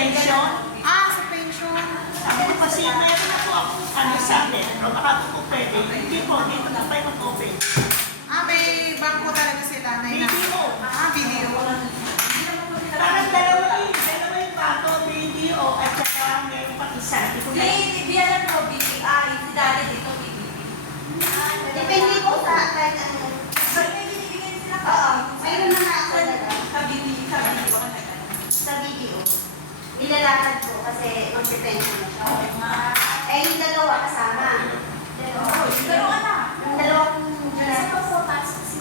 pension. Sa pension. Sabi ko kasi meron ako ano sa akin, pero baka po pwede. Hindi po, dito na tayo mag-open. May bangko talaga sila na BDO. video. Parang dalawa yung bato, BDO, at saka meron pa isa. Hindi ko na. Biyalan mo, BPI. Si Dali dito, BPI. Depende po sa kahit ano. So, may binibigyan sila ka. Oo, mayroon na nga ako Sa BPI, sa BPI. sa video. Nilalakad ko kasi mag-detention na siya. Yung dalawa kasama. Pero ano? Yung dalawang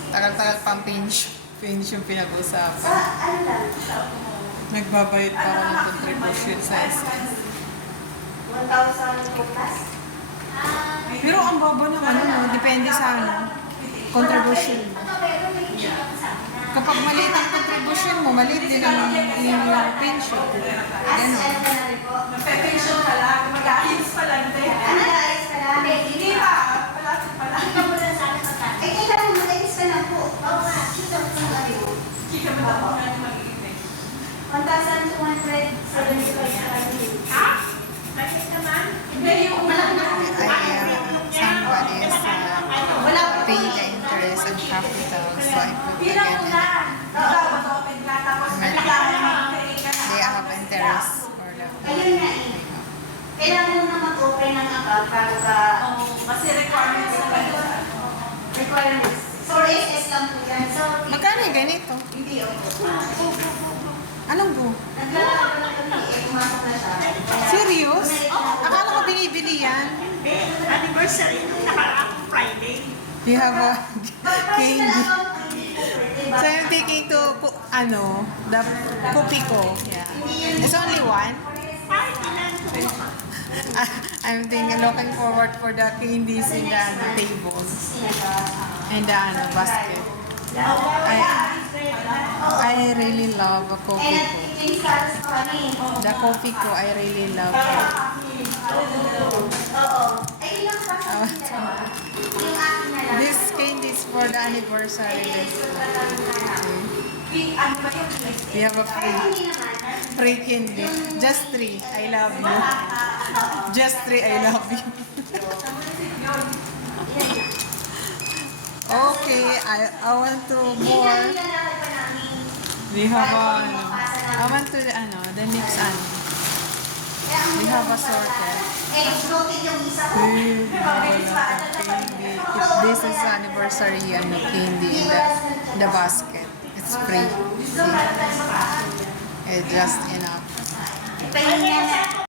Tagal-tagal pang pension. Pension pinag-usapan. sa ano lang, Nagbabayad pa ako ng contribution sa SS. 1,000 po plus. Pero ang baba naman, depende sa contribution mo. Kapag maliit ang contribution mo, maliit din ang iyong pension. As Ganon. ano ka na rin po. Mag-pension ka lang. Mag-ahins pa lang din. Ano guys ka lang? Hindi pa. Malapit pa lang. Kita mo na sa akin pagkain. Kailangan mag-ayos ka na po. Oo nga, kita mo sa ano. Kika mo na po na yung mag-iinay. 1,275. Ha? Bakit naman? Hindi yung Somebody is pay the interest and capital, so I put bilang again una. Ikaw, mag-open ka. Tapos biglaan na mag-create ka na. they have interest for the Ayun nga eh. Kailangan mo na mag-open ng account bago ka Oo, kasi requirements na kayo. requirements. For SS lang po yan. So, Magkano yung ganito? hindi ako. Anong go? Naglalaro lang kami eh, pumasok na siya. Serious? Akala ko binibili yan. Anniversary nung nakaraang Friday. You have a Personal candy. account po, hindi po pwede. So I'm taking to, the cookie ko. Yeah. It's only one. Ay, ilan po. I'm looking forward for the candies in the tables and the basket. I really love a Eh, coffee ko. nag-teaching status pa kami. The coffee ko, I really love it. Oo. Ay, ilang pa sa yung akin na lang. This candy is for the anniversary. Ano ba yung We have a Hindi naman. free candy. Just 3. I love you. Just 3. I love you. Okay, I want to Hindi more. na nilalakad pa namin. We have I want to the next Kaya ang We have a sorted. noted yung isa ko. We have a lot of candy. If this is anniversary, candy in the basket. It's free. See? It's just enough. Ipahinga na.